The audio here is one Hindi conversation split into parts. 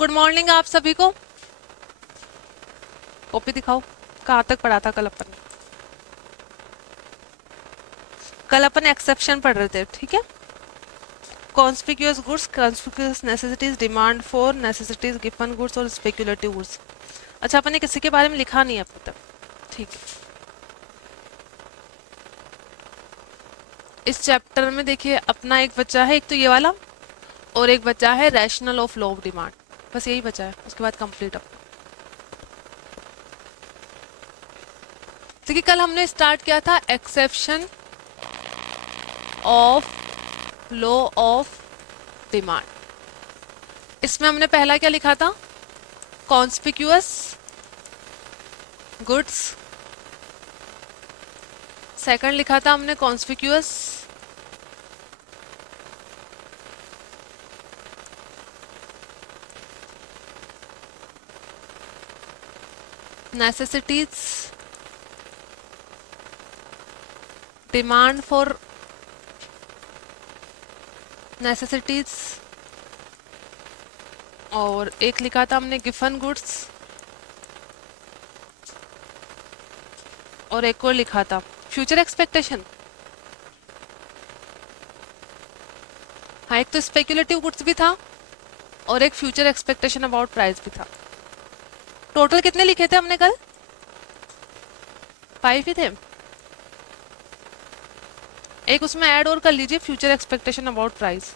गुड मॉर्निंग आप सभी को। कॉपी दिखाओ, कहाँ तक पढ़ा था कल अपन ने? कल अपन एक्सेप्शन पढ़ रहे थे, ठीक है। Conspicuous goods, conspicuous necessities, demand for necessities, given goods और स्पेक्युलेटिव गुड्स। अच्छा, अपन ने किसी के बारे में लिखा नहीं है अब तक, ठीक है। इस चैप्टर में देखिए अपना एक बच्चा है, एक तो ये वाला, और एक बच्चा है rational of law of demand. बस यही बचा है, उसके बाद कंप्लीट अपना। देखिए कल हमने स्टार्ट किया था exception of law of demand. इसमें हमने पहला क्या लिखा था? Conspicuous goods. सेकंड लिखा था हमने conspicuous necessities, demand for necessities, और एक लिखा था हमने गिवन गुड्स, और एक और लिखा था फ्यूचर एक्सपेक्टेशन। हाँ, एक तो स्पेक्युलेटिव गुड्स भी था और एक फ्यूचर एक्सपेक्टेशन अबाउट प्राइस भी था। टोटल कितने लिखे थे हमने कल? 5 ही थे। एक उसमें ऐड और कर लीजिए, फ्यूचर एक्सपेक्टेशन अबाउट प्राइस।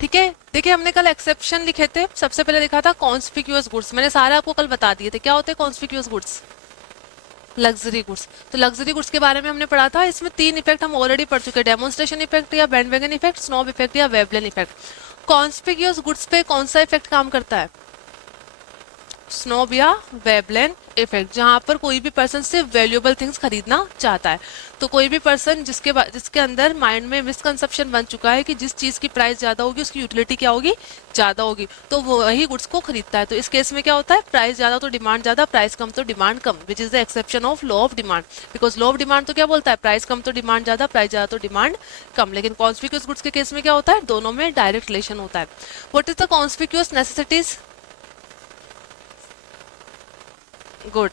ठीक है, देखिए हमने कल एक्सेप्शन लिखे थे। सबसे पहले लिखा था कॉन्स्पिक्यूअस गुड्स। मैंने सारे आपको कल बता दिए थे क्या होते हैं कॉन्स्पिक्यूअस गुड्स। Luxury goods. तो लग्जरी गुड्स के बारे में हमने पढ़ा था। इसमें 3 इफेक्ट हम ऑलरेडी पढ़ चुके हैं, डेमोन्स्ट्रेशन इफेक्ट या बैंडवैगन इफेक्ट, स्नॉब इफेक्ट या वेवलेन इफेक्ट। कॉन्स्पिक्यूअस गुड्स पे कौन सा इफेक्ट काम करता है? स्नोब या वेवलेन इफेक्ट, जहां पर कोई भी पर्सन सिर्फ वैल्यूएबल थिंग्स खरीदना चाहता है। तो कोई भी पर्सन जिसके अंदर माइंड में मिसकंसेप्शन बन चुका है कि जिस चीज की प्राइस ज्यादा होगी उसकी यूटिलिटी क्या होगी, ज्यादा होगी, तो वो वही गुड्स को खरीदता है। तो इस केस में क्या होता है? प्राइस ज्यादा तो डिमांड ज्यादा, प्राइस कम तो demand come, which is the exception of law of demand. Because law of demand तो क्या बोलता है? प्राइस कम तो डिमांड ज्यादा, प्राइस ज्यादा तो डिमांड कम। लेकिन कॉन्स्पिक्यूअस गुड्स के केस में क्या होता है? दोनों में डायरेक्ट रिलेशन होता है। What is the conspicuous necessities? Good.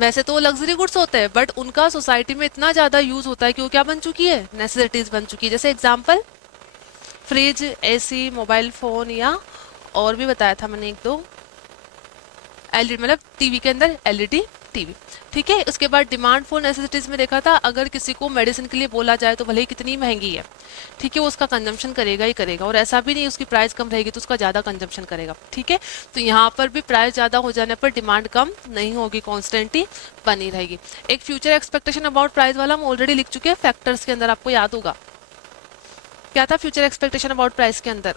वैसे तो वो लग्जरी गुड्स होते हैं, बट उनका सोसाइटी में इतना ज्यादा यूज होता है कि वो क्या बन चुकी है? नेसेसिटीज बन चुकी है। जैसे example fridge, AC, mobile phone, या और भी बताया था मैंने एक दो, एलईडी, मतलब टीवी के अंदर एलईडी टीवी। ठीक है, उसके बाद डिमांड फॉर नेसेसिटीज में देखा था, अगर किसी को मेडिसिन के लिए बोला जाए तो भले ही कितनी महंगी है, ठीक है, वो उसका कंजम्पशन करेगा ही करेगा। और ऐसा भी नहीं उसकी प्राइस कम रहेगी तो उसका ज्यादा कंजम्पशन करेगा। ठीक है, तो यहाँ पर भी प्राइस ज्यादा हो जाने पर डिमांड कम नहीं होगी, कॉन्स्टेंटली बनी रहेगी। एक फ्यूचर एक्सपेक्टेशन अबाउट प्राइस वाला हम ऑलरेडी लिख चुके हैं फैक्टर्स के अंदर, आपको याद होगा क्या था फ्यूचर एक्सपेक्टेशन अबाउट प्राइस के अंदर?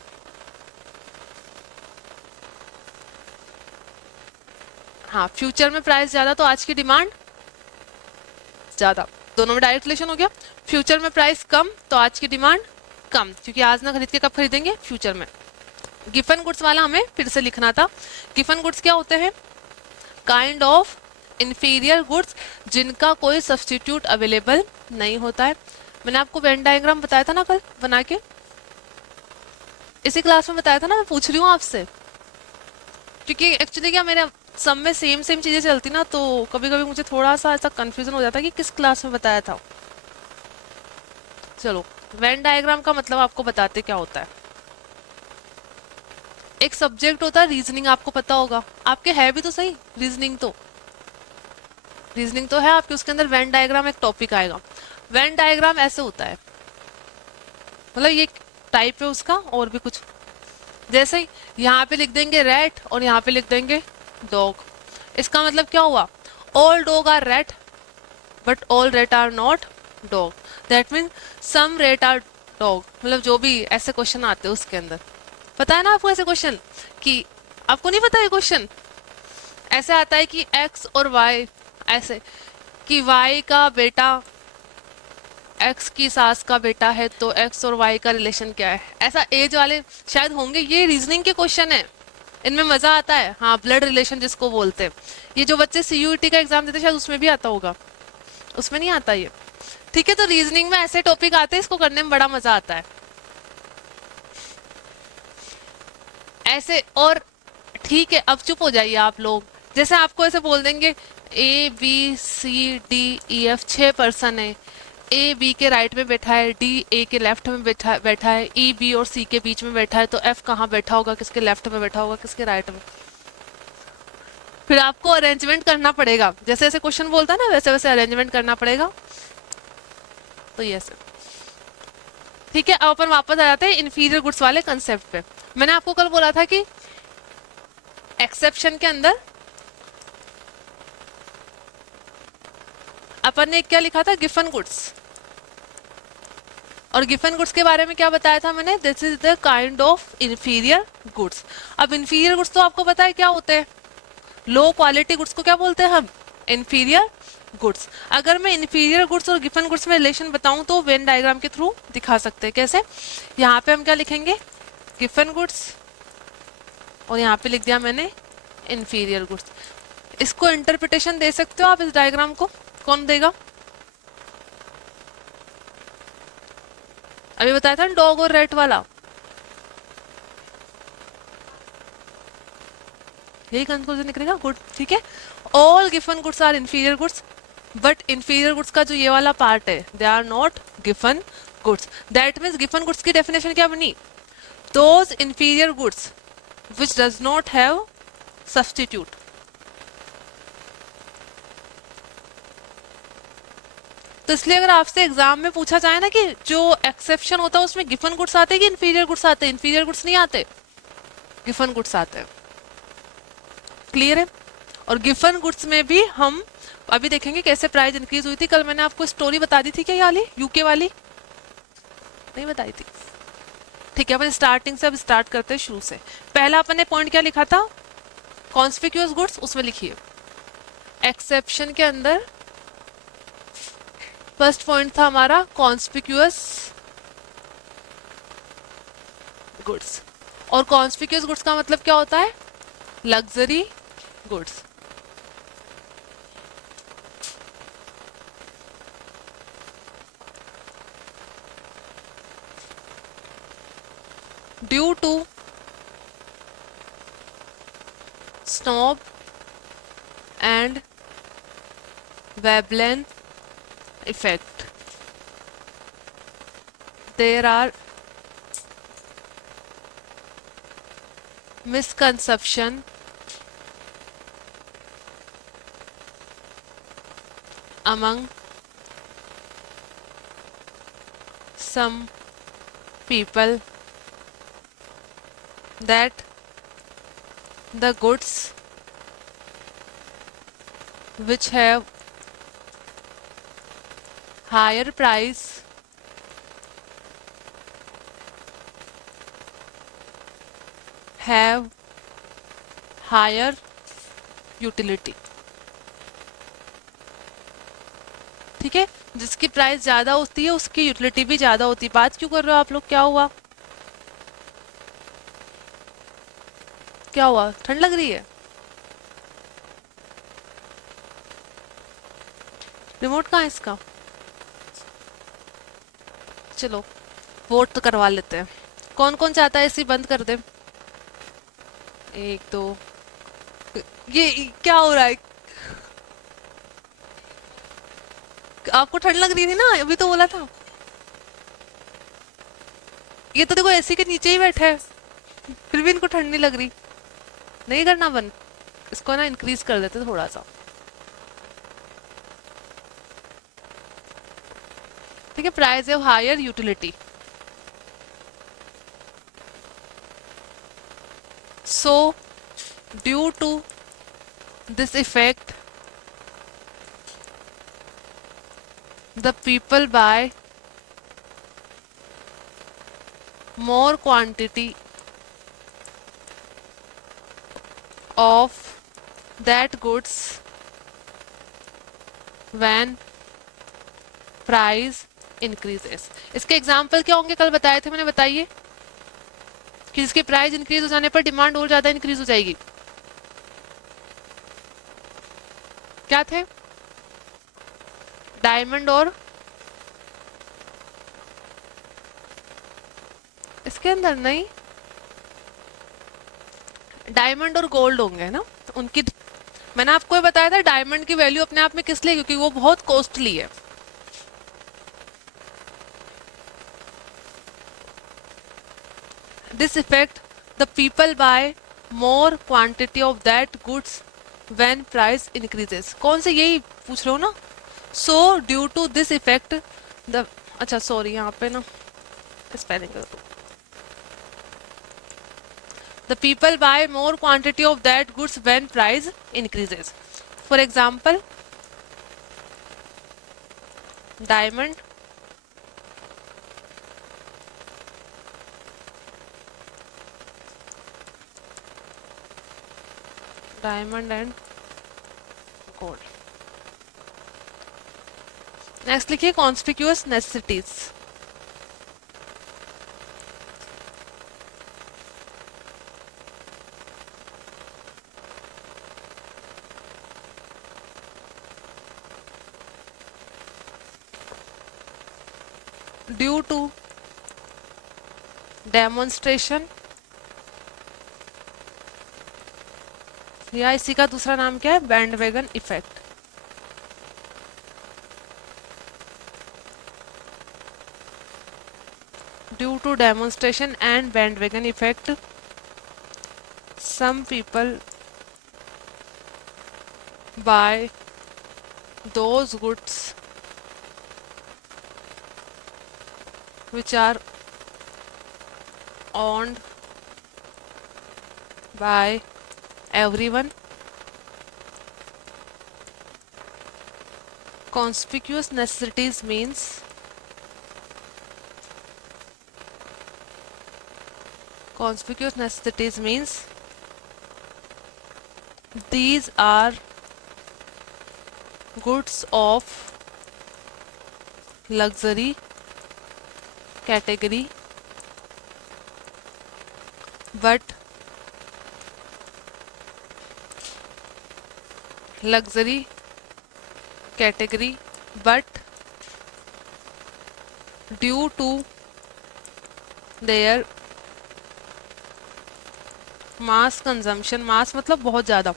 हाँ, फ्यूचर में प्राइस ज्यादा तो आज की डिमांड ज्यादा, दोनों में डायरेक्ट रिलेशन हो गया। फ्यूचर में प्राइस कम तो आज की डिमांड कम, क्योंकि आज ना खरीद के कब खरीदेंगे? फ्यूचर में। गिवन गुड्स वाला हमें फिर से लिखना था। गिवन गुड्स क्या होते हैं? काइंड ऑफ इंफीरियर गुड्स जिनका कोई सब्सटीट्यूट अवेलेबल नहीं होता है। मैंने आपको वेन डायग्राम बताया था ना कल बना के, इसी क्लास में बताया था ना, मैं पूछ रही हूँ आपसे, क्योंकि एक्चुअली क्या मेरे सब में सेम चीजें चलती ना, तो कभी कभी मुझे थोड़ा सा ऐसा कंफ्यूजन हो जाता है कि किस क्लास में बताया था। चलो, वेन डायग्राम का मतलब आपको बताते क्या होता है। एक सब्जेक्ट होता है रीजनिंग, आपको पता होगा, आपके है भी तो सही, रीजनिंग तो है आपके, उसके अंदर वेन डायग्राम एक टॉपिक आएगा। वेन डायग्राम ऐसे होता है, मतलब ये टाइप है उसका, और भी कुछ, जैसे ही यहाँ पे लिख देंगे रैट और यहाँ पे लिख देंगे डॉग। इसका मतलब क्या हुआ? All dog are rat but all rat are not dog. That mean some rat are dog. मतलब जो भी ऐसे क्वेश्चन आते हैं उसके अंदर, पता है ना आपको ऐसे क्वेश्चन, कि आपको नहीं पता ये क्वेश्चन? ऐसे आता है कि x और y, ऐसे कि y का बेटा x की सास का बेटा है तो x और y का रिलेशन क्या है, ऐसा एज वाले शायद होंगे। ये रीजनिंग के क्वेश्चन है, इनमें मजा आता है। हाँ, ब्लड रिलेशन जिसको बोलते हैं, ये जो बच्चे CUET का एग्जाम देते हैं शायद उसमें भी आता होगा, उसमें नहीं आता ये। ठीक है, तो रीजनिंग में ऐसे टॉपिक आते हैं, इसको करने में बड़ा मजा आता है ऐसे। और ठीक है, अब चुप हो जाइए आप लोग। जैसे आपको ऐसे बोल देंगे ABCDEF 6 पर्सन है, ए बी के राइट में बैठा है, डी ए के लेफ्ट में बैठा है, ई बी और सी के बीच में बैठा है, तो एफ कहाँ बैठा होगा, किसके लेफ्ट में बैठा होगा, किसके राइट में। फिर आपको अरेंजमेंट करना पड़ेगा, जैसे ऐसे क्वेश्चन बोलता है ना वैसे वैसे अरेंजमेंट करना पड़ेगा। तो ये सब ठीक है। अब अपन वापस आ जाते हैं इन्फीरियर गुड्स वाले कंसेप्ट पे। मैंने आपको कल बोला था कि एक्सेप्शन के अंदर अपन ने क्या लिखा था, गिफन गुड्स। और गिफन गुड्स के बारे में क्या बताया था मैंने, this is the kind of inferior goods. अब इन्फीरियर गुड्स तो आपको पता है क्या होते हैं, लो क्वालिटी गुड्स को क्या बोलते हैं हम, इन्फीरियर गुड्स। अगर मैं इन्फीरियर गुड्स और गिफन गुड्स में रिलेशन बताऊं तो वेन डायग्राम के थ्रू दिखा सकते हैं। कैसे, यहाँ पे हम क्या लिखेंगे, गिफन गुड्स, और यहाँ पे लिख दिया मैंने इन्फीरियर गुड्स। इसको इंटरप्रिटेशन दे सकते हो आप इस डायग्राम को, कौन देगा। अभी बताया था डॉग और रेट वाला, यही कंक्लूजन निकलेगा, गुड। ठीक है, all Giffen goods are inferior goods, but inferior goods का जो ये वाला पार्ट है, they are not Giffen goods. That means Giffen goods की डेफिनेशन क्या बनी, those inferior goods which does not have substitute. तो इसलिए अगर आपसे एग्जाम में पूछा जाए ना कि जो एक्सेप्शन होता है उसमें गिफन गुड्स आते हैं कि इन्फीरियर गुड्स आते हैं, इन्फीरियर गुड्स नहीं आते, गिफन गुड्स आते हैं। क्लियर है। और गिफन गुड्स में भी हम अभी देखेंगे कैसे प्राइस इंक्रीज हुई थी। कल मैंने आपको स्टोरी बता दी थी क्या, ये वाली यूके वाली नहीं बताई थी। ठीक है, अपन स्टार्टिंग से अब स्टार्ट करते हैं शुरू से। पहला अपन ने पॉइंट क्या लिखा था, कॉन्स्पिक्यूअस गुड्स, उसमें लिखिए एक्सेप्शन के अंदर फर्स्ट पॉइंट था हमारा कॉन्स्पिक्यूअस गुड्स। और कॉन्स्पिक्यूअस गुड्स का मतलब क्या होता है, luxury goods. Due to snob and Veblen effect, there are misconception among some people that the goods which have higher price have higher utility। ठीक है, जिसकी प्राइस ज्यादा होती है उसकी यूटिलिटी भी ज्यादा होती है। बात क्यों कर रहे हो आप लोग, क्या हुआ, क्या हुआ, ठंड लग रही है। रिमोट कहाँ है इसका, चलो वोट तो करवा लेते हैं। कौन कौन चाहता है एसी बंद कर दे, एक दो। ये क्या हो रहा है, आपको ठंड लग रही थी ना, अभी तो बोला था। ये तो देखो एसी के नीचे ही बैठा है, फिर भी इनको ठंड नहीं लग रही। नहीं करना बंद, इसको ना इंक्रीज कर देते थोड़ा सा। ठीक है, प्राइस है higher utility. So, due to this effect, the people buy more quantity of that goods when price increases। इसके एग्जाम्पल क्या होंगे, कल बताए थे मैंने, बताइए कि जिसकी प्राइस इंक्रीज हो जाने पर डिमांड और ज्यादा इंक्रीज हो जाएगी। क्या थे? डायमंड और इसके अंदर नहीं, डायमंड और गोल्ड होंगे ना उनकी। मैंने आपको ये बताया था डायमंड की वैल्यू अपने आप में किस लिए, क्योंकि वो बहुत कॉस्टली है। This effect the people buy more quantity of that goods when price increases. कौन से, यही पूछ रहे हो ना। So due to this effect the, अच्छा सॉरी यहाँ पे ना स्पेलिंग कर दो। The people buy more quantity of that goods when price increases. For example, diamond, and gold. Next लिखिए conspicuous necessities. Due to demonstration, या इसी का दूसरा नाम क्या है, bandwagon effect. Due to demonstration and bandwagon effect, some people buy those goods which are owned by everyone. Conspicuous necessities means these are goods of luxury category but due to their mass consumption, mass मतलब बहुत ज़्यादा,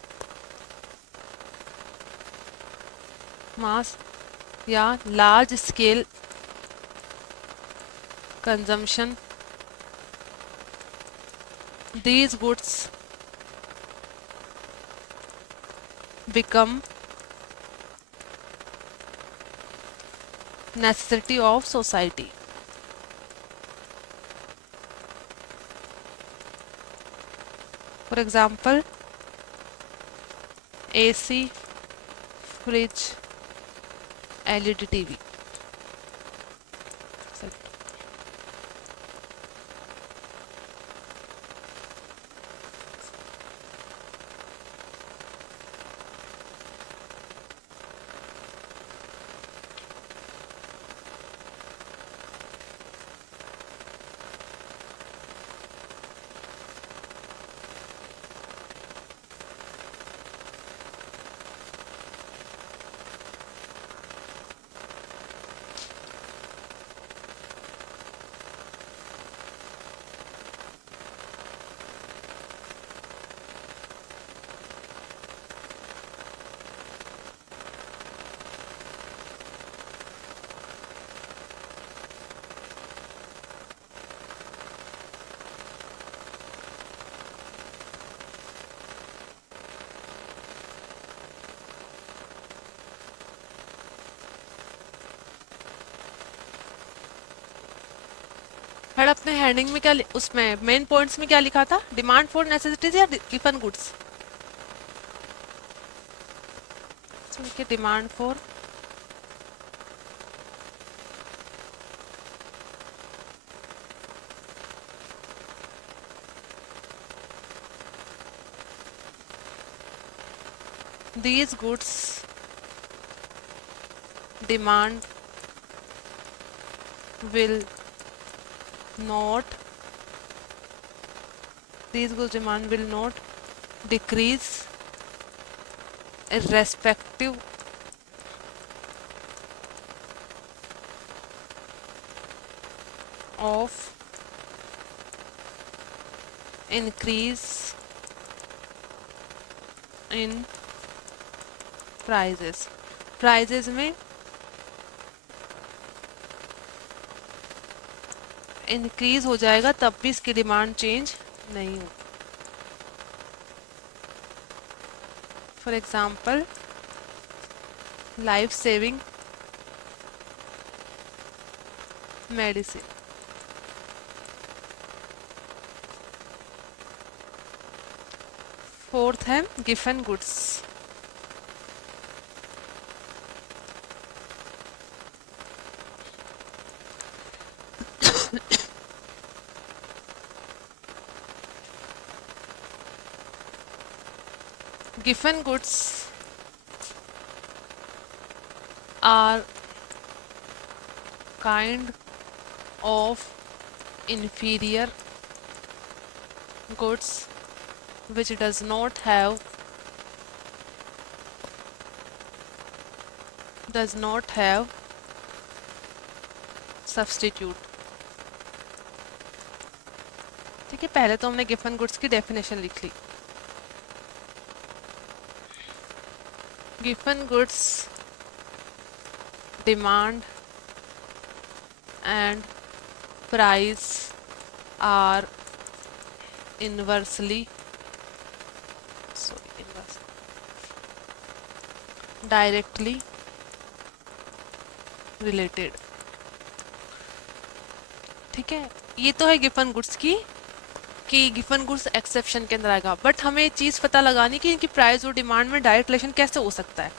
mass या large scale consumption, these goods become necessity of society. For example, AC, fridge, LED TV. Head अपने हेडिंग में क्या उसमें मेन पॉइंट्स में क्या लिखा था, डिमांड फॉर नेसेसिटीज या given goods? Demand for these goods demand will not these goods demand will not decrease irrespective of increase in prices. Prices में इंक्रीज हो जाएगा तब भी इसकी डिमांड चेंज नहीं हो. For example life saving medicine. Fourth है Giffen goods. Given goods are kind of inferior goods which does not have substitute. ठीक है, पहले तो हमने गिफन गुड्स की डेफिनेशन लिख ली. Giffen goods demand and price are inversely directly related. ठीक है, ये तो है गिफन गुड्स की कि गिफन गुड्स एक्सेप्शन के अंदर आएगा. बट हमें एक चीज़ पता लगानी कि इनकी प्राइस और डिमांड में डायरेक्ट रिलेशन कैसे हो सकता है.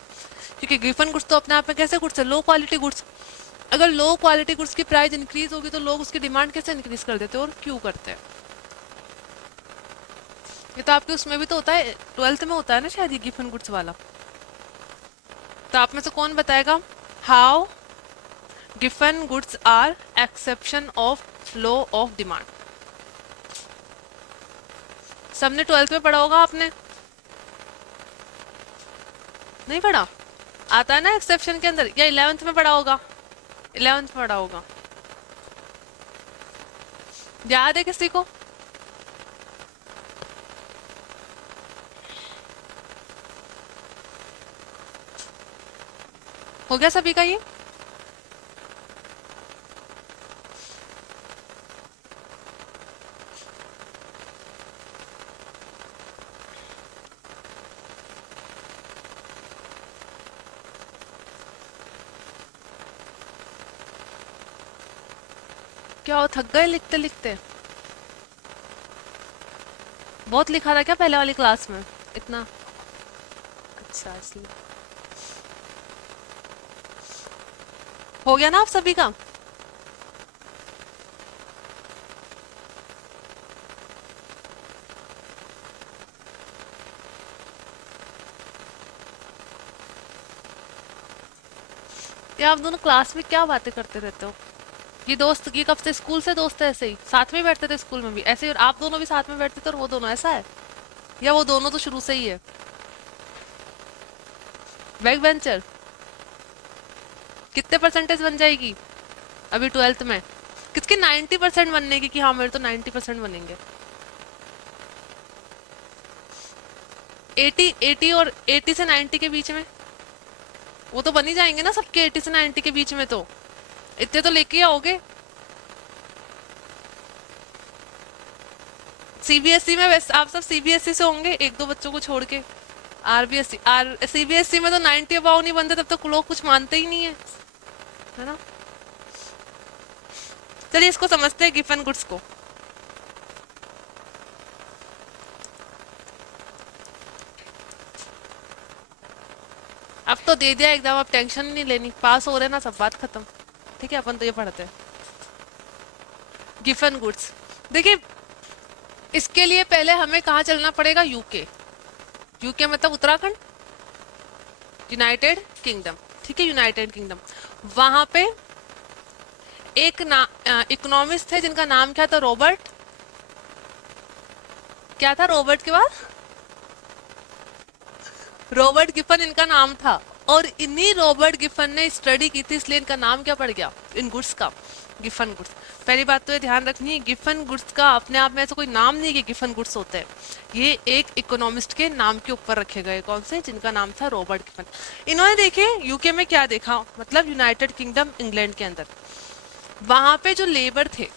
क्योंकि गिफन गुड्स तो अपने आप में कैसे गुड्स है, लो क्वालिटी गुड्स. अगर लो क्वालिटी गुड्स की प्राइस इंक्रीज होगी तो लोग उसकी डिमांड कैसे इंक्रीज कर देते हैं और क्यों करते हैं. ये तो आपके उसमें भी तो होता है, 12th में होता है ना शायद ये गिफन गुड्स वाला. तो आप में से कौन बताएगा how Giffen goods are exception of law of demand. सबने 12th में पढ़ा होगा, आपने नहीं पढ़ा? आता है ना एक्सेप्शन के अंदर, या 11th में पढ़ा होगा? 11th में पढ़ा होगा. याद है किसी को? हो गया सभी का ये? क्या हो, थक गए लिखते लिखते? बहुत लिखा था क्या पहले वाली क्लास में इतना? अच्छा, इसलिए हो गया ना आप सभी का? ये आप दोनों क्लास में क्या बातें करते रहते हो? ये दोस्त ये कब से स्कूल से दोस्त है? ऐसे ही साथ में बैठते थे स्कूल में भी ऐसे ही, और आप दोनों भी साथ में बैठते थे और वो दोनों, ऐसा है? या वो दोनों तो शुरू से ही है बैक बेंचर? कितने परसेंटेज बन जाएगी अभी 12th में? किसके 90% बनने की कि हाँ मेरे तो 90% बनेंगे. 80 और 80 से 90 के बीच में वो तो बन ही जाएंगे ना सबके. 80 से 90 के बीच में तो इतने तो लेके आओगे. सीबीएसई में वैसे आप सब सीबीएसई से होंगे, एक दो बच्चों को छोड़ के. सीबीएसई में तो 90 अबाव नहीं बनते, तब तक लोग कुछ मानते ही नहीं है ना. चलिए इसको समझते हैं गिफन गुड्स को. अब तो दे दिया एग्जाम, अब टेंशन नहीं लेनी, पास हो रहे ना, सब बात खत्म. ठीक है, अपन तो ये पढ़ते हैं गिफन गुड्स. देखिए इसके लिए पहले हमें कहाँ चलना पड़ेगा? यूके. यूके मतलब उत्तराखंड. यूनाइटेड किंगडम, ठीक है, यूनाइटेड किंगडम। वहां पे एक इकोनॉमिस्ट थे जिनका नाम क्या था, रॉबर्ट, क्या था रॉबर्ट के बाद, रॉबर्ट गिफन इनका नाम था। और इन्हीं रॉबर्ट गिफन ने स्टडी की थी, इसलिए इनका नाम क्या पड़ गया इन गुड्स का, गिफन गुड्स। पहली बात तो ये ध्यान रखनी है, गिफन गुड्स का अपने आप में ऐसा कोई नाम नहीं कि गिफन गुड्स होते हैं, ये एक इकोनॉमिस्ट के नाम के ऊपर रखे गए, कौन से, जिनका नाम था रॉबर्ट गिफन। इन्होंने देखे यूके में क्या देखा, मतलब यूनाइटेड किंगडम इंग्लैंड के अंदर, वहां पे जो लेबर थे,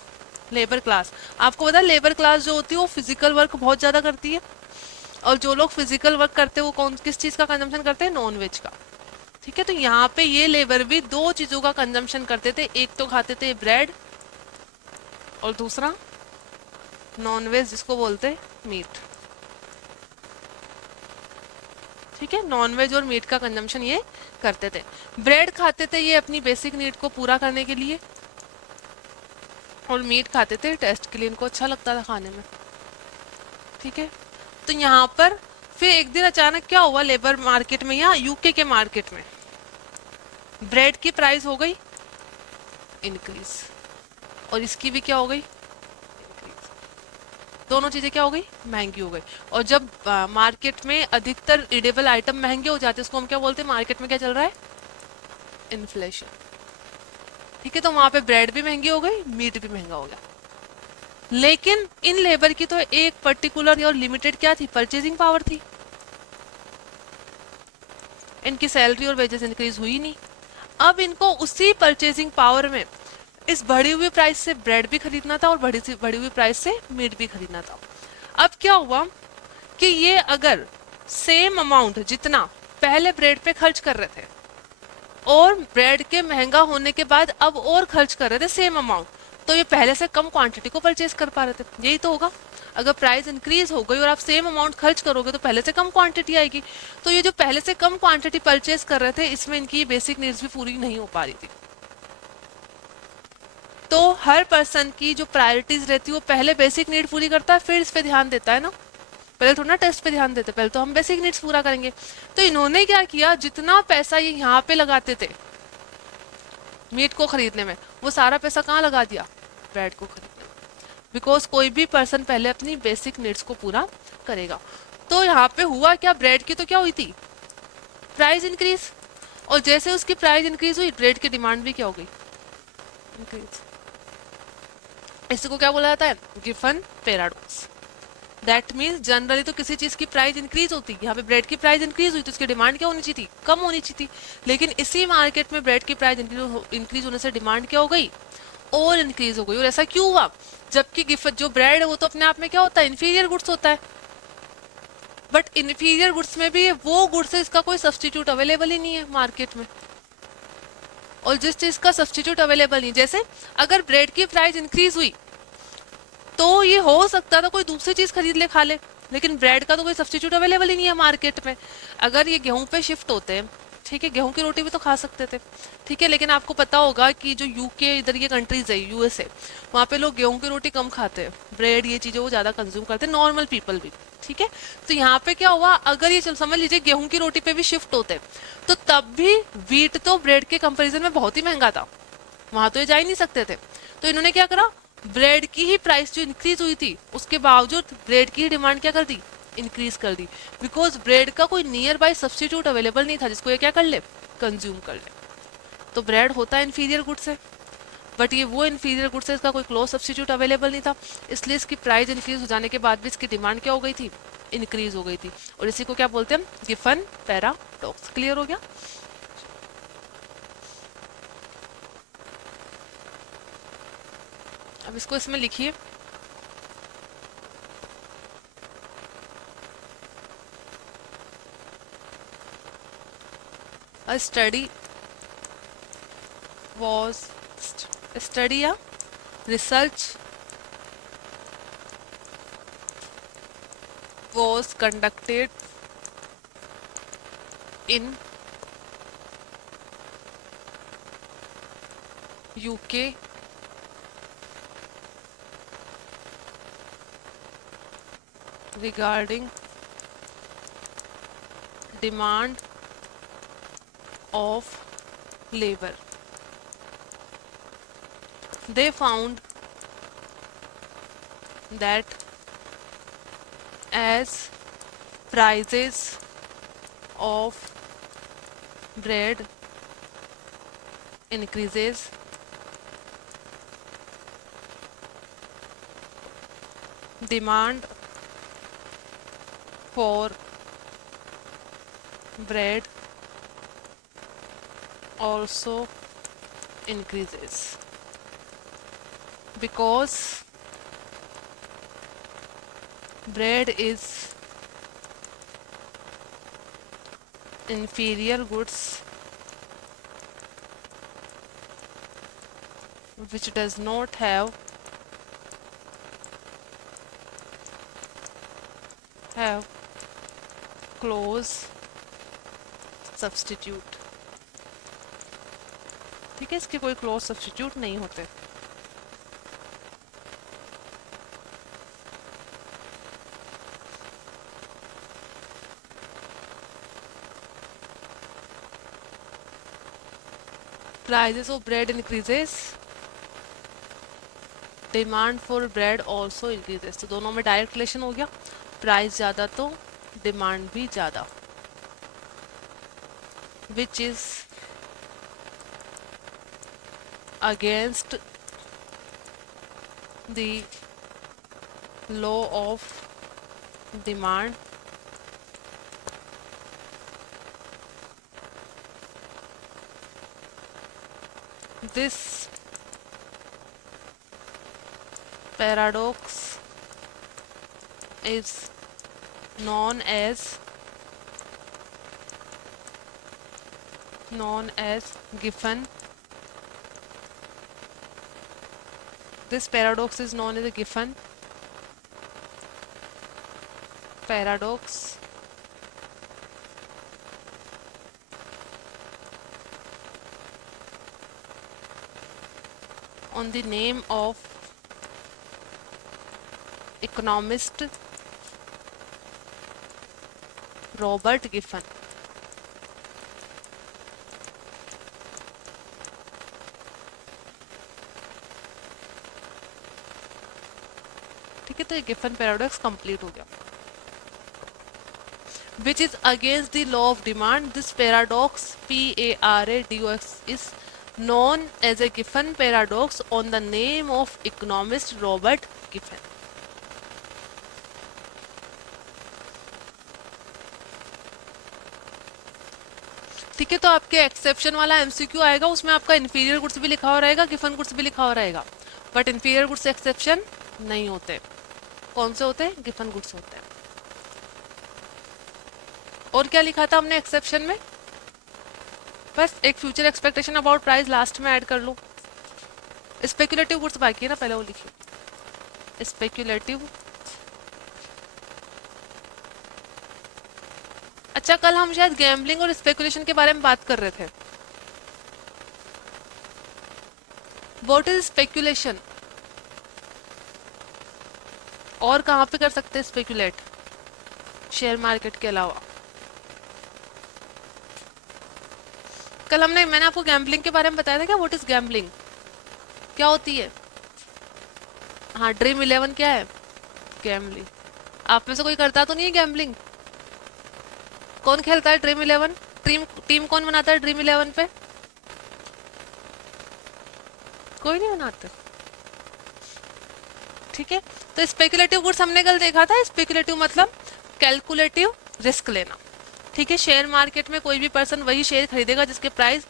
लेबर क्लास, आपको पता है लेबर क्लास जो होती है वो फिजिकल वर्क बहुत ज्यादा करती है, और जो लोग फिजिकल वर्क करते हैं वो कौन किस चीज का कंजम्पशन करते हैं, नॉन वेज का, ठीक है। तो यहाँ पे ये लेबर भी दो चीजों का कंजम्पशन करते थे, एक तो खाते थे ब्रेड और दूसरा नॉन वेज जिसको बोलते मीट, ठीक है, नॉन वेज और मीट का कंजम्पशन ये करते थे। ब्रेड खाते थे ये अपनी बेसिक नीड को पूरा करने के लिए, और मीट खाते थे टेस्ट के लिए, इनको अच्छा लगता था खाने में, ठीक है। तो यहाँ पर फिर एक दिन अचानक क्या हुआ, लेबर मार्केट में या यूके के मार्केट में ब्रेड की प्राइस हो गई इंक्रीज, और इसकी भी क्या हो गई इंक्रीज, दोनों चीजें क्या हो गई, महंगी हो गई। और जब मार्केट में अधिकतर ईडेबल आइटम महंगे हो जाते हैं, उसको हम क्या बोलते हैं, मार्केट में क्या चल रहा है, इन्फ्लेशन, ठीक है। तो वहां पे ब्रेड भी महंगी हो गई, मीट भी महंगा हो गया। लेकिन इन लेबर की तो एक पर्टिकुलर और लिमिटेड क्या थी, परचेजिंग पावर थी, इनकी सैलरी और वेजेस इंक्रीज हुई नहीं। अब इनको उसी परचेजिंग पावर में इस बढ़ी हुई प्राइस से ब्रेड भी खरीदना था और बढ़ी हुई प्राइस से मीट भी खरीदना था। अब क्या हुआ कि ये अगर सेम अमाउंट जितना पहले ब्रेड पे खर्च कर रहे थे और ब्रेड के महंगा होने के बाद अब और खर्च कर रहे थे सेम अमाउंट, तो ये पहले से कम क्वांटिटी को परचेज कर पा रहे थे, यही तो होगा। अगर प्राइस इंक्रीज हो गई और आप सेम अमाउंट खर्च करोगे तो पहले से कम क्वांटिटी आएगी, तो ये जो पहले से कम क्वांटिटी परचेज कर रहे थे इसमें इनकी बेसिक नीड्स भी पूरी नहीं हो पा रही थी। तो हर पर्सन की जो प्रायोरिटीज रहती है वो पहले बेसिक नीड पूरी करता है फिर इस पे ध्यान देता है ना, पहले थोड़ा ना टेस्ट पे ध्यान देते, पहले तो हम बेसिक नीड्स पूरा करेंगे। तो इन्होंने क्या किया, जितना पैसा ये यहाँ पे लगाते थे मीट को खरीदने में, वो सारा पैसा कहाँ लगा दिया, ब्रेड को खरीदने में, बिकॉज कोई भी पर्सन पहले अपनी बेसिक नीड्स को पूरा करेगा। तो यहाँ पे हुआ क्या, ब्रेड की तो क्या हुई थी, प्राइस इंक्रीज, और जैसे उसकी प्राइस इंक्रीज हुई ब्रेड की डिमांड भी क्या हो गई, इंक्रीज। इसको क्या बोला जाता है, Giffen paradox. That means generally तो किसी चीज की प्राइस इंक्रीज होती है, यहाँ पे ब्रेड की प्राइस इंक्रीज हुई तो उसकी डिमांड क्या होनी चाहिए थी, कम होनी चाहिए थी। लेकिन इसी मार्केट में ब्रेड की प्राइस इंक्रीज होने से डिमांड क्या हो गई, और इंक्रीज हो गई। और ऐसा क्यों हुआ, जबकि गिफ्ट जो ब्रेड है वो तो अपने आप में क्या होता है, इंफीरियर गुड्स होता है, बट इंफीरियर गुड्स में भी वो गुड्स है इसका कोई सब्सटीट्यूट अवेलेबल ही नहीं है मार्केट में। और जिस चीज का सब्सटीट्यूट अवेलेबल नहीं, जैसे अगर ब्रेड की प्राइस इंक्रीज हुई तो ये हो सकता था कोई दूसरी चीज खरीद ले खा ले, लेकिन ब्रेड का तो कोई सब्सटीट्यूट अवेलेबल ही नहीं है मार्केट में। अगर ये गेहूं पे शिफ्ट होते हैं, ठीक है, गेहूं की रोटी भी तो खा सकते थे, ठीक है, लेकिन आपको पता होगा कि जो यूके इधर ये कंट्रीज है, यूएसए, वहाँ पे लोग गेहूं की रोटी कम खाते हैं, ब्रेड ये चीजें वो ज्यादा कंज्यूम करते हैं, नॉर्मल पीपल भी, ठीक है। तो यहाँ पे क्या हुआ, अगर ये समझ लीजिए गेहूं की रोटी पे भी शिफ्ट होते तो तब भी व्हीट तो ब्रेड के कंपेरिजन में बहुत ही महंगा था, वहां तो ये जा ही नहीं सकते थे। तो इन्होंने क्या करा, ब्रेड की ही प्राइस जो इंक्रीज हुई थी उसके बावजूद ब्रेड की ही डिमांड क्या कर दी, इंक्रीज कर दी, बिकॉज ब्रेड का कोई नियर बाय सब्सटीट्यूट अवेलेबल नहीं था जिसको ये क्या कर ले, कंज्यूम कर ले। तो ब्रेड होता है इंफीरियर गुड्स है, बट ये वो इंफीरियर गुड्स है इसका कोई क्लोज सब्सटीट्यूट अवेलेबल नहीं था, इसलिए इसकी प्राइस इंक्रीज हो जाने के बाद भी इसकी डिमांड क्या हो गई थी, इंक्रीज हो गई थी। और इसी को क्या बोलते हैं, गिफन पैराडॉक्स। क्लियर हो गया। अब इसको इसमें लिखिए, a study was study या research was conducted in UK regarding demand of labor. They found that as prices of bread increases, demand for bread also increases, because bread is inferior goods which does not have close substitute. ठीक है, इसके कोई क्लोज सब्स्टिट्यूट नहीं होते. Prices of bread increases, demand for bread also increases. तो दोनों में डायरेक्ट रिलेशन हो गया. प्राइस ज़्यादा तो डिमांड भी ज़्यादा, which is against the law of demand this paradox is known as Giffen. This paradox is known as a Giffen paradox. On the name of economist Robert Giffen. ठीक है, तो ये गिफन पैराडॉक्स कंप्लीट हो गया. Which is against the law of demand. This paradox PARADOX is known as a Giffen paradox on the name of economist Robert Giffen. ठीक है, तो आपके एक्सेप्शन वाला MCQ आएगा, उसमें आपका इंफीरियर गुड्स भी लिखा हुआ रहेगा, गिफन गुड्स भी लिखा हुआ रहेगा, बट इंफीरियर गुड्स एक्सेप्शन नहीं होते. कौन से होते हैं? गिफन गुड्स होते हैं. और क्या लिखा था हमने एक्सेप्शन में? बस एक future expectation about price last में ऐड कर लो. स्पेक्युलेटिव गुड्स बाकी है ना, पहले वो लिखिए. स्पेक्युलेटिव. अच्छा, कल हम शायद गैम्बलिंग और स्पेकुलेशन के बारे में बात कर रहे थे. What is speculation? और कहाँ पे कर सकते हैं स्पेकुलेट शेयर मार्केट के अलावा? कल मैंने आपको गैम्बलिंग के बारे में बताया था क्या? What is gambling? क्या होती है? हाँ, ड्रीम 11 क्या है? गैम्बलिंग. आप में से कोई करता तो नहीं है गैम्बलिंग? कौन खेलता है ड्रीम 11? टीम कौन बनाता है ड्रीम 11 पे? कोई नहीं बनाता. ठीक है, तो स्पेकुलेटिव गुड्स हमने कल देखा था. स्पेकुलेटिव मतलब कैलकुलेटिव रिस्क लेना. ठीक है, शेयर मार्केट में कोई भी पर्सन वही शेयर खरीदेगा जिसके प्राइस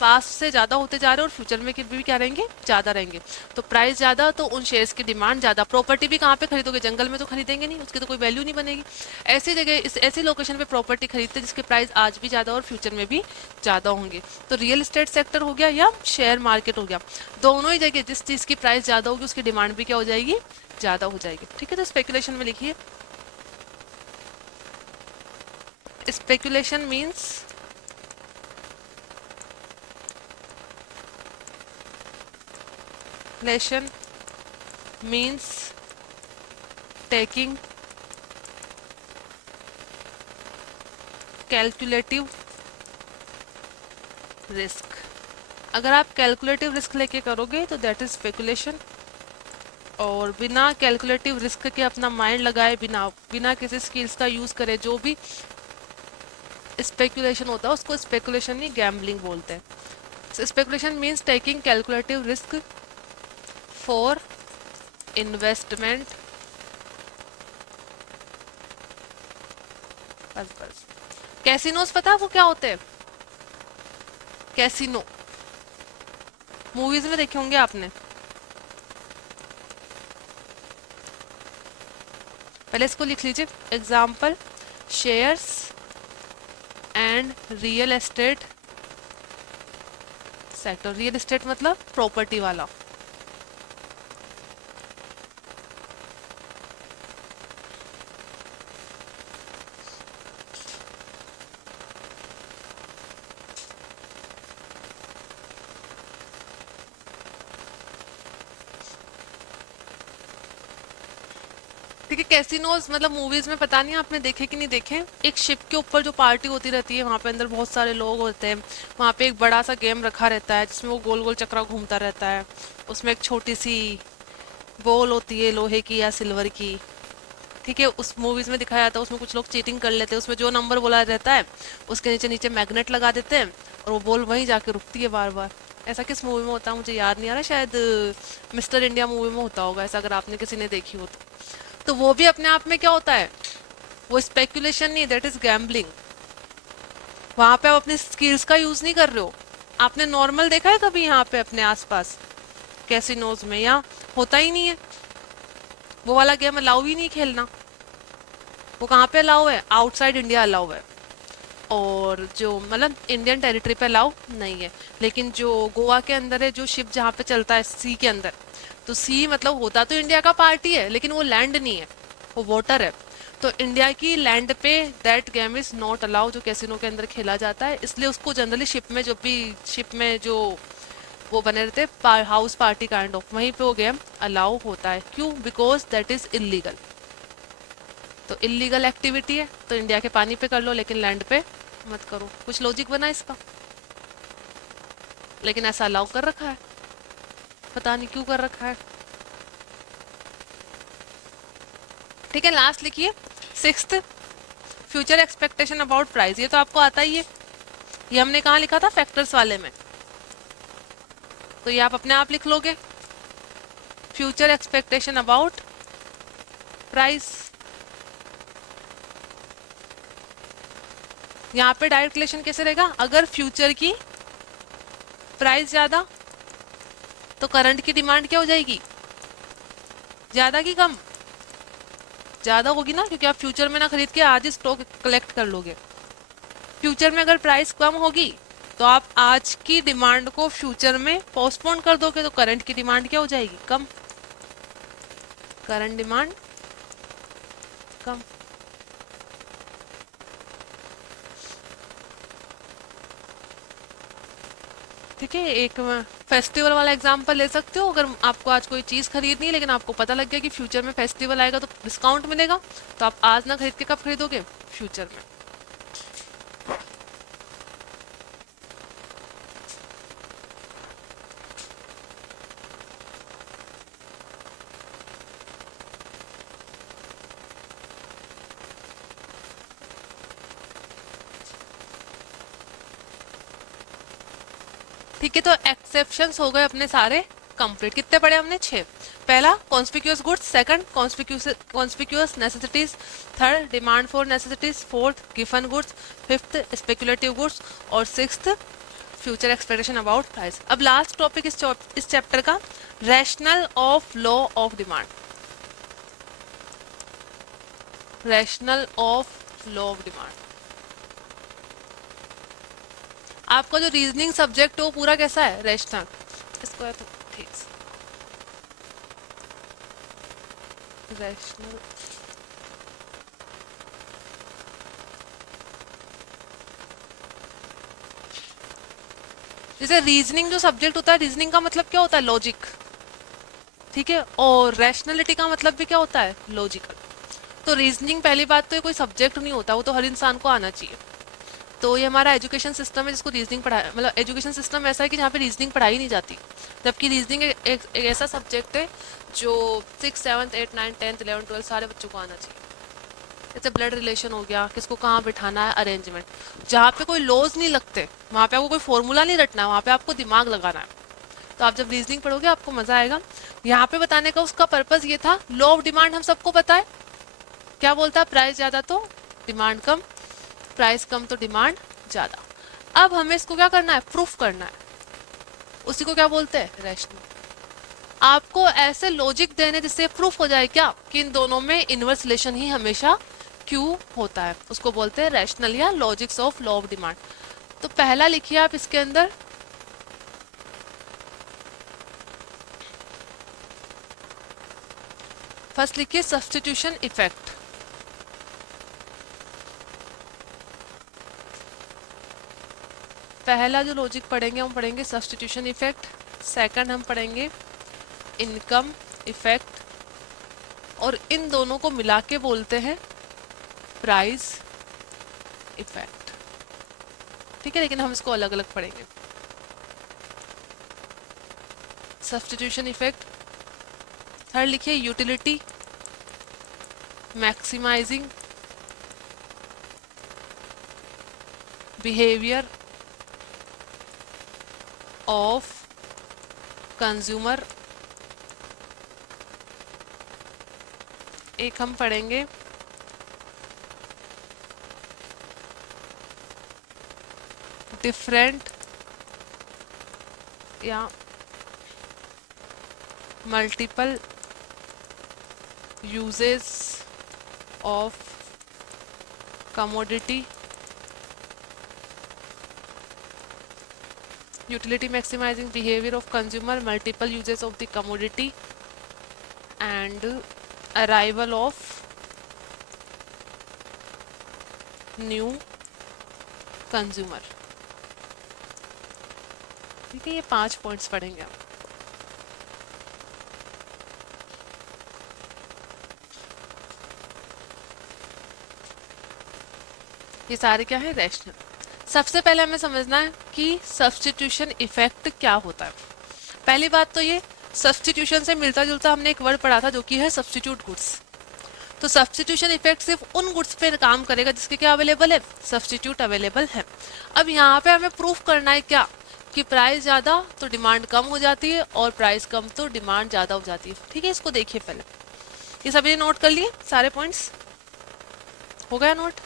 पास्ट से ज़्यादा होते जा रहे हैं और फ्यूचर में भी क्या रहेंगे? ज़्यादा रहेंगे. तो प्राइस ज़्यादा तो उन शेयर्स की डिमांड ज़्यादा. प्रॉपर्टी भी कहाँ पे खरीदोगे? जंगल में तो खरीदेंगे नहीं, उसकी तो कोई वैल्यू नहीं बनेगी. ऐसी जगह ऐसी लोकेशन पे प्रॉपर्टी खरीदते जिसके प्राइस आज भी ज़्यादा और फ्यूचर में भी ज़्यादा होंगे. तो रियल एस्टेट सेक्टर हो गया या शेयर मार्केट हो गया, दोनों ही जगह जिस चीज़ की प्राइस ज़्यादा होगी उसकी डिमांड भी क्या हो जाएगी? ज़्यादा हो जाएगी. ठीक है, तो स्पेकुलेशन में लिखिए. Speculation means Speculation means taking calculative risk. अगर आप कैलकुलेटिव रिस्क लेके करोगे तो दैट इज स्पेकुलेशन, और बिना कैलकुलेटिव रिस्क के अपना माइंड लगाए, बिना बिना किसी स्किल्स का यूज करे जो भी स्पेकुलेशन होता है उसको स्पेकुलेशन नहीं गैम्बलिंग बोलते हैं। Speculation means taking calculative risk for investment purpose. Casinos पता है वो क्या होते हैं? कैसीनो मूवीज में देखे होंगे आपने। पहले इसको लिख लीजिए, example shares and real estate sector. Real estate मतलब प्रॉपर्टी वाला। ठीक है, कैसीनोज मतलब मूवीज में, पता नहीं आपने देखे कि नहीं देखे, एक शिप के ऊपर जो पार्टी होती रहती है वहां पे अंदर बहुत सारे लोग होते हैं, वहां पे एक बड़ा सा गेम रखा रहता है जिसमें वो गोल गोल चक्रा घूमता रहता है, उसमें एक छोटी सी बॉल होती है लोहे की या सिल्वर की। ठीक है, उस मूवीज में दिखाया जाता है, उसमें कुछ लोग चीटिंग कर लेते हैं, उसमें जो नंबर बोला रहता है उसके नीचे नीचे मैग्नेट लगा देते हैं और वो बॉल वहीं जाके रुकती है बार बार। ऐसा किस मूवी में होता है मुझे याद नहीं आ रहा, शायद मिस्टर इंडिया मूवी में होता होगा ऐसा, अगर आपने किसी ने देखी हो तो वो भी अपने आप में क्या होता है, वो स्पेकुलेशन नहीं, दैट इज गैम्बलिंग। वहां पे आप अपनी स्किल्स का यूज नहीं कर रहे हो। आपने नॉर्मल देखा है कभी यहाँ पे अपने आसपास कैसीनोज में? या होता ही नहीं है, वो वाला गेम अलाउ ही नहीं खेलना। वो कहाँ पे अलाउ है? आउटसाइड इंडिया अलाउ है, और जो मतलब इंडियन टेरिटरी पे अलाउ नहीं है। लेकिन जो गोवा के अंदर है, जो शिप जहाँ पे चलता है सी के अंदर, तो सी मतलब होता तो इंडिया का पार्टी है लेकिन वो लैंड नहीं है, वो वाटर है। तो इंडिया की लैंड पे that game is not allow, जो कैसीनो के अंदर खेला जाता है। इसलिए उसको जनरली शिप में, जो भी शिप में जो वो बने रहते हाउस पार्टी काइंड ऑफ, वहीं पे वो गेम अलाउ होता है। क्यों? Because that is illegal. तो इलीगल एक्टिविटी है तो इंडिया के पानी पे कर लो लेकिन लैंड पे मत करो। कुछ लॉजिक बना इसका, लेकिन ऐसा अलाउ कर रखा है, पता नहीं क्यों कर रखा है। ठीक है, लास्ट लिखिए sixth, future expectation about price. ये तो आपको आता ही है, ये हमने कहाँ लिखा था? फैक्टर्स वाले में। तो ये आप अपने आप लिख लोगे, फ्यूचर एक्सपेक्टेशन अबाउट प्राइस। यहाँ पे डायरेक्ट रिलेशन कैसे रहेगा? अगर फ्यूचर की प्राइस ज्यादा तो करंट की डिमांड क्या हो जाएगी? ज्यादा की कम? ज्यादा होगी ना, क्योंकि आप फ्यूचर में ना खरीद के आज ही स्टॉक कलेक्ट कर लोगे। फ्यूचर में अगर प्राइस कम होगी तो आप आज की डिमांड को फ्यूचर में पोस्टपोन कर दोगे, तो करंट की डिमांड क्या हो जाएगी? कम। करंट डिमांड कम। ठीक है, एक फेस्टिवल वाला एग्जांपल ले सकते हो। अगर आपको आज कोई चीज़ खरीदनी है लेकिन आपको पता लग गया कि फ्यूचर में फेस्टिवल आएगा तो डिस्काउंट मिलेगा, तो आप आज ना खरीद के कब खरीदोगे? फ्यूचर में। ठीक है, तो एक्सेप्शंस हो गए अपने सारे कंप्लीट। कितने पढ़े हमने? 6। पहला conspicuous goods, second conspicuous necessities, third demand for necessities, fourth given goods, fifth speculative goods, और sixth future expectation about price. अब लास्ट टॉपिक इस चैप्टर का, rational of law of demand. Rational of law of demand. आपका जो रीजनिंग सब्जेक्ट है वो पूरा कैसा है? रैशनल। इसको है तो ठीक, रैशनल। जैसे रीजनिंग जो सब्जेक्ट होता है, रीजनिंग का मतलब क्या होता है? लॉजिक। ठीक है, और रैशनलिटी का मतलब भी क्या होता है? लॉजिकल। तो रीजनिंग पहली बात तो ये कोई सब्जेक्ट नहीं होता, वो तो हर इंसान को आना चाहिए। तो ये हमारा एजुकेशन सिस्टम है जिसको रीजनिंग पढ़ा, मतलब एजुकेशन सिस्टम ऐसा है कि जहाँ पे रीजनिंग पढ़ाई नहीं जाती, जबकि रीजनिंग एक ऐसा सब्जेक्ट है जो 6, 7, 8, 9, 10, 11, 12 सारे बच्चों को आना चाहिए। जैसे ब्लड रिलेशन हो गया, किसको कहाँ बिठाना है, अरेंजमेंट, जहाँ पे कोई लॉज नहीं लगते वहाँ पे आपको कोई फॉर्मूला नहीं रटना है, वहाँ पे आपको दिमाग लगाना है। तो आप जब रीजनिंग पढ़ोगे आपको मजा आएगा। यहाँ पे बताने का उसका पर्पज ये था, लॉ ऑफ डिमांड हम सबको पता है, क्या बोलता है, प्राइस ज्यादा तो डिमांड कम, प्राइस कम तो डिमांड ज्यादा। अब हमें इसको क्या करना है, प्रूफ करना है, उसी को क्या बोलते हैं, रैशनल। आपको ऐसे लॉजिक देने जिससे प्रूफ हो जाए क्या कि इन दोनों में इनवर्स रिलेशन ही हमेशा क्यों होता है, उसको बोलते हैं रैशनल या logics of law of demand. तो पहला लिखिए आप इसके अंदर, फर्स्ट लिखिए सब्स्टिट्यूशन इफेक्ट। पहला जो लॉजिक पढ़ेंगे हम पढ़ेंगे सब्स्टिट्यूशन इफेक्ट, सेकंड हम पढ़ेंगे इनकम इफेक्ट, और इन दोनों को मिला के बोलते हैं प्राइस इफेक्ट। ठीक है, लेकिन हम इसको अलग अलग पढ़ेंगे। Substitution effect. थर्ड लिखिए utility maximising behaviour of consumer. एक हम पढ़ेंगे डिफरेंट या multiple uses of commodity, utility maximizing behavior of consumer, multiple uses of the commodity, and arrival of new consumer। ठीक है, ये 5 पॉइंट्स पढ़ेंगे आप। ये सारे क्या है, रैशनल। सबसे पहले हमें समझना है कि सब्स्टिट्यूशन इफेक्ट क्या होता है। पहली बात तो ये, सब्स्टिट्यूशन से मिलता जुलता हमने एक वर्ड पढ़ा था जो कि है सब्स्टिट्यूट गुड्स। तो सब्स्टिट्यूशन इफेक्ट सिर्फ उन गुड्स पे काम करेगा जिसके क्या अवेलेबल है, सब्स्टिट्यूट अवेलेबल है। अब यहाँ पे हमें प्रूफ करना है क्या, कि प्राइस ज्यादा तो डिमांड कम हो जाती है और प्राइस कम तो डिमांड ज्यादा हो जाती है। ठीक है, इसको देखिए पहले, ये सभी नोट कर लिए सारे पॉइंट्स, हो गया नोट।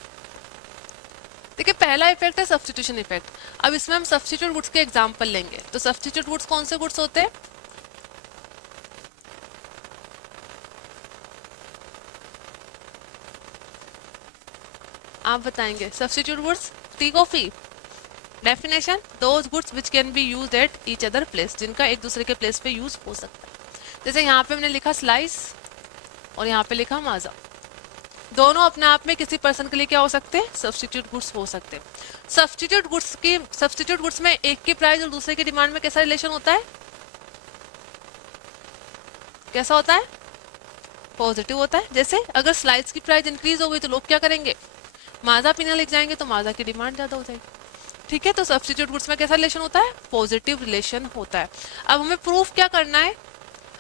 देखिए पहला इफेक्ट है सब्स्टिट्यूशन इफेक्ट। अब इसमें हम सब्स्टिट्यूट गुड्स के एग्जांपल लेंगे। तो सब्स्टिट्यूट गुड्स कौन से गुड्स होते हैं, आप बताएंगे। Substitute goods, tea coffee, definition, those goods which can be used at each other place, जिनका एक दूसरे के प्लेस पे यूज हो सकता है। जैसे यहाँ पे हमने लिखा स्लाइस और यहाँ पे लिखा माजा, दोनों अपने आप में किसी पर्सन के लिए क्या हो सकते हैं, सब्स्टिट्यूट गुड्स हो सकते हैं। सब्स्टिट्यूट गुड्स में एक की प्राइस और दूसरे की डिमांड में कैसा रिलेशन होता है, कैसा होता है, पॉजिटिव होता है। जैसे अगर स्लाइस की प्राइस इंक्रीज हो गई तो लोग क्या करेंगे, माजा पीना लिख जाएंगे, तो माजा की डिमांड ज्यादा हो जाएगी। ठीक है, तो सब्स्टिट्यूट गुड्स में कैसा रिलेशन होता है, पॉजिटिव रिलेशन होता है। अब हमें प्रूफ क्या करना है,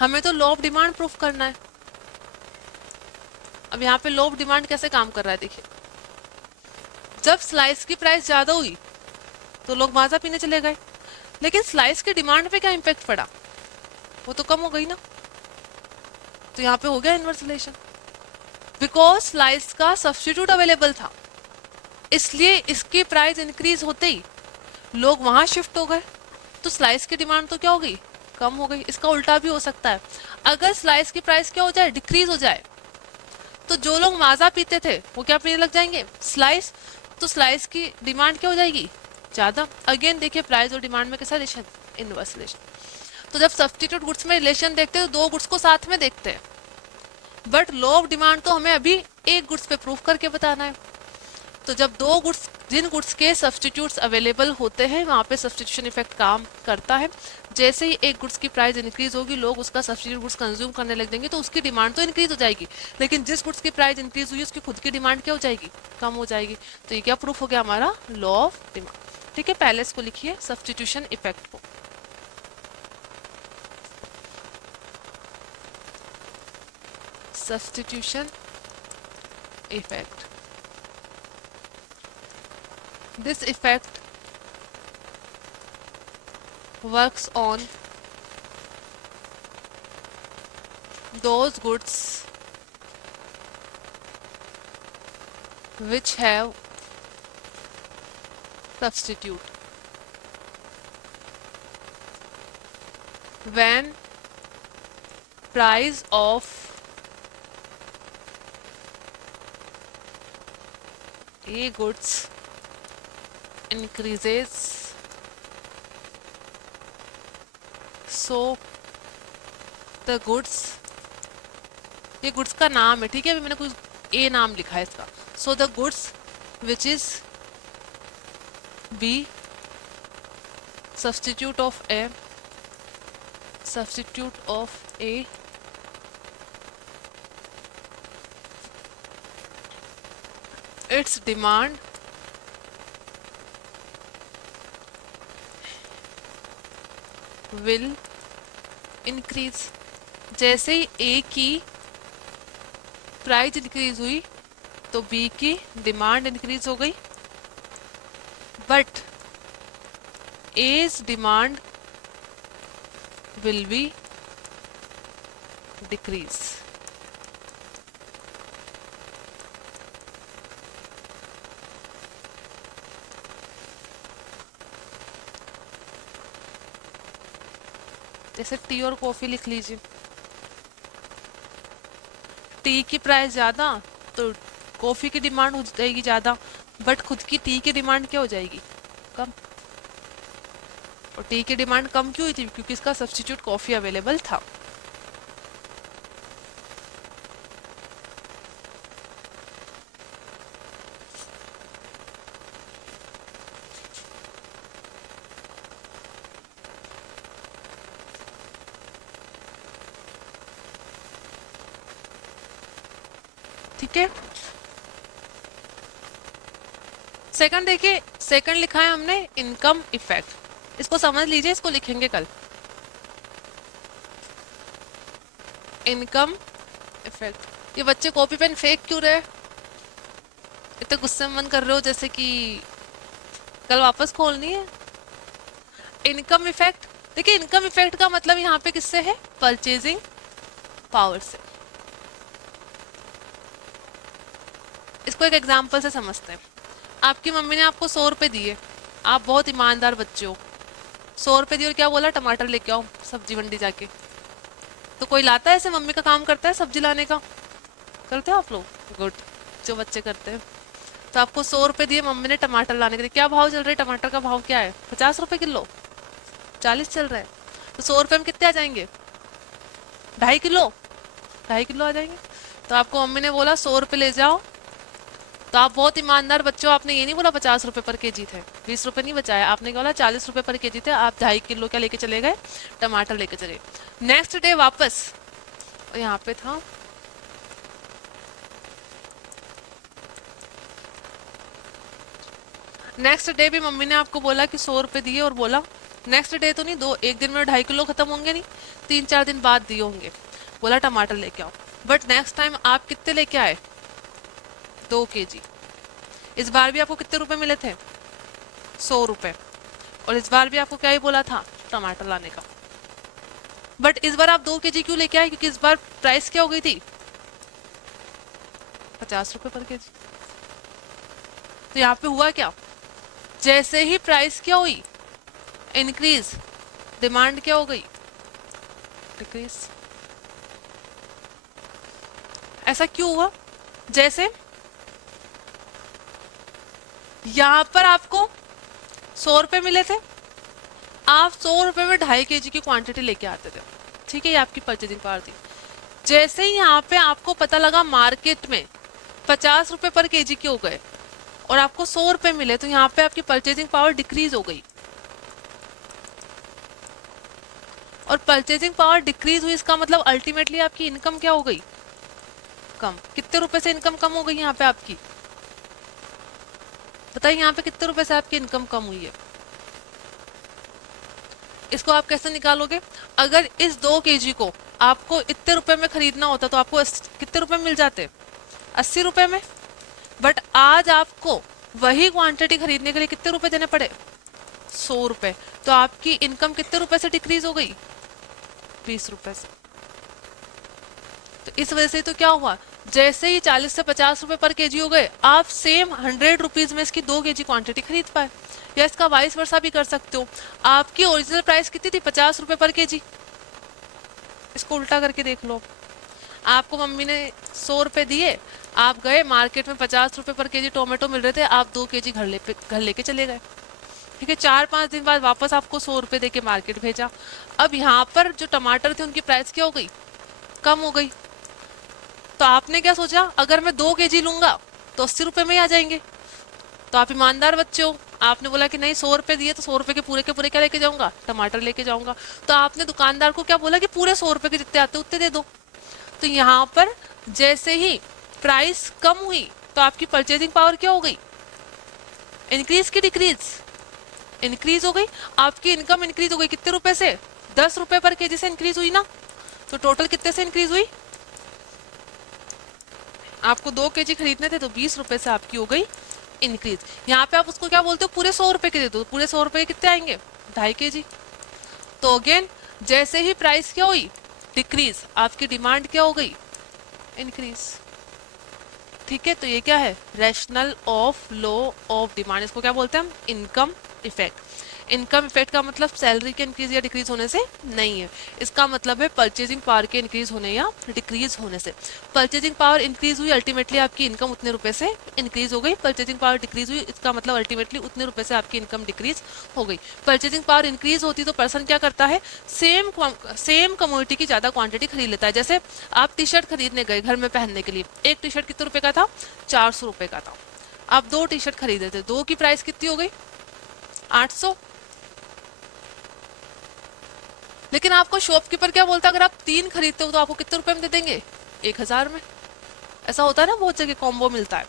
हमें तो लॉ ऑफ डिमांड प्रूफ करना है। अब यहाँ पे लॉ ऑफ डिमांड कैसे काम कर रहा है, देखिए, जब स्लाइस की प्राइस ज्यादा हुई तो लोग माजा पीने चले गए, लेकिन स्लाइस की डिमांड पे क्या इम्पैक्ट पड़ा, वो तो कम हो गई ना। तो यहाँ पे हो गया इनवर्स रिलेशन, बिकॉज स्लाइस का सब्स्टिट्यूट अवेलेबल था, इसलिए इसकी प्राइस इंक्रीज होते ही लोग वहां शिफ्ट हो गए, तो स्लाइस की डिमांड तो क्या हो गई, कम हो गई। इसका उल्टा भी हो सकता है, अगर स्लाइस की प्राइस क्या हो जाए, डिक्रीज हो जाए, तो जो लोग माजा पीते थे वो क्या पीने लग जाएंगे, स्लाइस, तो स्लाइस की डिमांड क्या हो जाएगी, ज्यादा। अगेन देखिए प्राइस और डिमांड में कैसा रिलेशन, इनवर्स रिलेशन। तो जब सब्स्टिट्यूट गुड्स में रिलेशन देखते हैं तो दो गुड्स को साथ में देखते हैं, बट लॉ ऑफ डिमांड तो हमें अभी एक गुड्स पे प्रूफ करके बताना है। तो जब दो गुड्स जिन गुड्स के सब्सटीट्यूट्स अवेलेबल होते हैं वहाँ पे सब्सटीट्यूशन इफेक्ट काम करता है। जैसे ही एक गुड्स की प्राइस इंक्रीज होगी, लोग उसका सब्सटीट्यूट गुड्स कंज्यूम करने लग जाएंगे, तो उसकी डिमांड तो इंक्रीज हो जाएगी, लेकिन जिस गुड्स की प्राइस इंक्रीज हुई उसकी खुद की डिमांड क्या हो जाएगी, कम हो जाएगी। तो ये क्या प्रूफ हो गया हमारा, लॉ ऑफ डिमांड। ठीक है, पहले इसको लिखिए सब्सटीट्यूशन इफेक्ट को। substitution effect. This effect works on those goods which have substitute. When price of a goods increases, so the goods, ये गुड्स का नाम है, ठीक है, अभी मैंने कुछ ए नाम लिखा है इसका। So the goods which is be substitute of A, substitute of A its demand will increase। जैसे ही ए की प्राइस इंक्रीज हुई तो बी की डिमांड इंक्रीज हो गई, but as demand will be decrease. जैसे टी और कॉफी लिख लीजिए, टी की प्राइस ज़्यादा तो कॉफ़ी की डिमांड हो जाएगी ज़्यादा, बट खुद की टी की डिमांड क्या हो जाएगी, कम। और टी की डिमांड कम क्यों हुई थी, क्योंकि इसका सब्स्टिट्यूट कॉफ़ी अवेलेबल था। ठीक है, सेकंड देखिए, सेकंड लिखा है हमने इनकम इफेक्ट। इसको समझ लीजिए, इसको लिखेंगे कल। Income effect. ये बच्चे कॉपी पेन फेंक क्यों रहे, इतने गुस्से में मन कर रहे हो जैसे कि कल वापस खोलनी है। इनकम इफेक्ट, देखिए इनकम इफेक्ट का मतलब यहाँ पे किससे है, परचेजिंग पावर से। इसको एक एग्जाम्पल से समझते हैं। आपकी मम्मी ने आपको 100 रुपये दिए, आप बहुत ईमानदार बच्चे हो, 100 रुपये दिए और क्या बोला, टमाटर लेके आओ सब्जी मंडी जाके। तो कोई लाता है ऐसे, मम्मी का काम करता है सब्जी लाने का, करते हो आप लोग, गुड, जो बच्चे करते हैं। तो आपको 100 रुपये दिए मम्मी ने टमाटर लाने के लिए, क्या भाव चल रहे, टमाटर का भाव क्या है, 50 रुपये किलो, 40 चल रहा है। तो 100 रुपये में कितने आ जाएंगे, 2.5 किलो, 2.5 किलो आ जाएंगे। तो आपको मम्मी ने बोला 100 रुपये ले जाओ, तो आप बहुत ईमानदार बच्चे हो, आपने ये नहीं बोला 50 रुपये पर केजी थे, 20 रुपये नहीं बचाया, आपने बोला 40 रुपये पर केजी थे, आप 2.5 किलो क्या लेके चले गए, टमाटर लेके चले। नेक्स्ट डे वापस यहाँ पे था, नेक्स्ट डे भी मम्मी ने आपको बोला कि 100 रुपये दिए, और बोला नेक्स्ट डे तो नहीं, एक दिन में 2.5 किलो खत्म होंगे नहीं, 3-4 दिन बाद दिए होंगे, बोला टमाटर लेके आओ। बट नेक्स्ट टाइम आप कितने लेके आए, 2 केजी। इस बार भी आपको कितने रुपए मिले थे, 100 रुपये, और इस बार भी आपको क्या ही बोला था, टमाटर लाने का। बट इस बार आप 2 केजी क्यों लेके आए, क्योंकि इस बार प्राइस क्या हो गई थी, 50 रुपये पर केजी। तो यहाँ पे हुआ क्या, जैसे ही प्राइस क्या हुई, इंक्रीज, डिमांड क्या हो गई, डिक्रीज। ऐसा क्यों हुआ, जैसे यहां पर आपको 100 रुपये मिले थे, आप 100 रुपये में 2.5 केजी की क्वांटिटी लेके आते थे, ठीक है, ये आपकी परचेजिंग पावर थी। जैसे ही यहाँ पे आपको पता लगा मार्केट में 50 रुपये पर केजी के हो गए, और आपको 100 रुपए मिले, तो यहाँ पे आपकी परचेजिंग पावर डिक्रीज हो गई। और परचेजिंग पावर डिक्रीज हुई, इसका मतलब अल्टीमेटली आपकी इनकम क्या हो गई? कम। कितने रुपए से इनकम कम हो गई यहाँ पे आपकी? बताइए यहाँ पे कितने रुपए से आपकी इनकम कम हुई है? इसको आप कैसे निकालोगे? अगर इस 2 kg को आपको इतने रुपए में खरीदना होता तो आपको कितने रुपए मिल जाते? 80 रुपए में। बट आज आपको वही क्वांटिटी खरीदने के लिए कितने रुपए देने पड़े? 100 रुपए। तो आपकी इनकम कितने रुपए से डिक्रीज हो गई? 20 रुपए से। तो इस वजह से तो क्या हुआ, जैसे ही 40 से 50 रुपए पर केजी हो गए, आप सेम 100 रुपीज में इसकी 2 kg क्वांटिटी खरीद पाए। या इसका वाइस वर्सा भी कर सकते हो। आपकी ओरिजिनल प्राइस कितनी थी? 50 रुपए पर केजी। इसको उल्टा करके देख लो। आपको मम्मी ने 100 रुपए दिए, आप गए मार्केट में 50 रुपए पर केजी टोमेटो मिल रहे थे, आप 2 kg घर लेके चले गए। ठीक है, 4-5 दिन बाद वापस आपको 100 रुपए दे के मार्केट भेजा। अब यहाँ पर जो टमाटर थे उनकी प्राइस क्या हो गई? कम हो गई। तो आपने क्या सोचा, अगर मैं 2 kg लूंगा तो 80 रुपए में ही आ जाएंगे। तो आप ईमानदार बच्चे हो, आपने बोला कि नहीं 100 रुपए दिए तो 100 रुपए के पूरे क्या लेके जाऊंगा? टमाटर लेके जाऊंगा। तो आपने दुकानदार को क्या बोला कि पूरे 100 रुपए के जितने आते उतने दे दो। तो यहाँ पर जैसे ही प्राइस कम हुई तो आपकी परचेजिंग पावर क्या हो गई? इंक्रीज की डिक्रीज? इंक्रीज हो गई। आपकी इनकम इंक्रीज हो गई कितने रुपए से? 10 रुपए पर केजी से इंक्रीज हुई ना। तो टोटल कितने से इंक्रीज हुई? आपको 2 kg खरीदने थे तो 20 रुपए से आपकी हो गई इंक्रीज। यहाँ पे आप उसको क्या बोलते हो? पूरे 100 रुपए के दे दो। पूरे 100 रुपए कितने आएंगे? 2.5 kg। तो अगेन जैसे ही प्राइस क्या हुई? डिक्रीज। आपकी डिमांड क्या हो गई? इंक्रीज। ठीक है, तो ये क्या है? Rational of law of demand. इसको क्या बोलते हैं हम? Income effect. इनकम इफेक्ट का मतलब सैलरी के इंक्रीज या डिक्रीज होने से नहीं है, इसका मतलब है परचेजिंग पावर के इंक्रीज होने या डिक्रीज होने से। परचेजिंग पावर इंक्रीज हुई, अल्टीमेटली आपकी इनकम उतने रुपए से इंक्रीज हो गई। परचेजिंग पावर डिक्रीज हुई, इसका मतलब अल्टीमेटली उतने रुपए से आपकी इनकम डिक्रीज हो गई। परचेजिंग पावर इंक्रीज होती तो पर्सन क्या करता है? सेम कमोडिटी की ज्यादा क्वांटिटी खरीद लेता है। जैसे आप टी शर्ट खरीदने गए घर में पहनने के लिए, एक टी शर्ट कितने रुपए का था? 400 रुपए का था। आप 2 टी शर्ट खरीदे थे, 2 की प्राइस कितनी हो गई? 800। लेकिन आपको शॉपकीपर क्या बोलता है, अगर आप 3 खरीदते हो तो आपको कितने रुपए में दे देंगे? 1000 में। ऐसा होता है ना, बहुत जगह कॉम्बो मिलता है।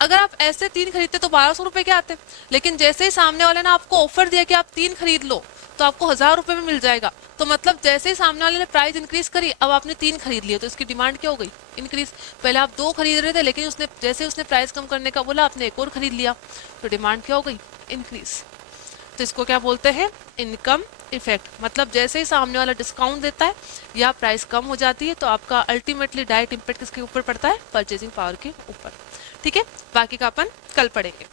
अगर आप ऐसे 3 खरीदते तो 1200 रुपए के आते। लेकिन जैसे ही सामने वाले ने आपको ऑफर दिया कि आप 3 खरीद लो तो आपको 1000 रुपए में मिल जाएगा। तो मतलब जैसे ही सामने वाले ने प्राइस इंक्रीज करी, अब आपने 3 खरीद लिए तो इसकी डिमांड क्या हो गई? इंक्रीज। पहले आप 2 खरीद रहे थे, लेकिन जैसे उसने प्राइस कम करने का बोला, आपने एक और खरीद लिया, तो डिमांड क्या हो गई? इंक्रीज। तो इसको क्या बोलते हैं? Income effect. मतलब जैसे ही सामने वाला डिस्काउंट देता है या प्राइस कम हो जाती है तो आपका अल्टीमेटली डायरेक्ट इम्पैक्ट किसके ऊपर पड़ता है? परचेजिंग पावर के ऊपर। ठीक है, बाकी का अपन कल पढ़ेंगे।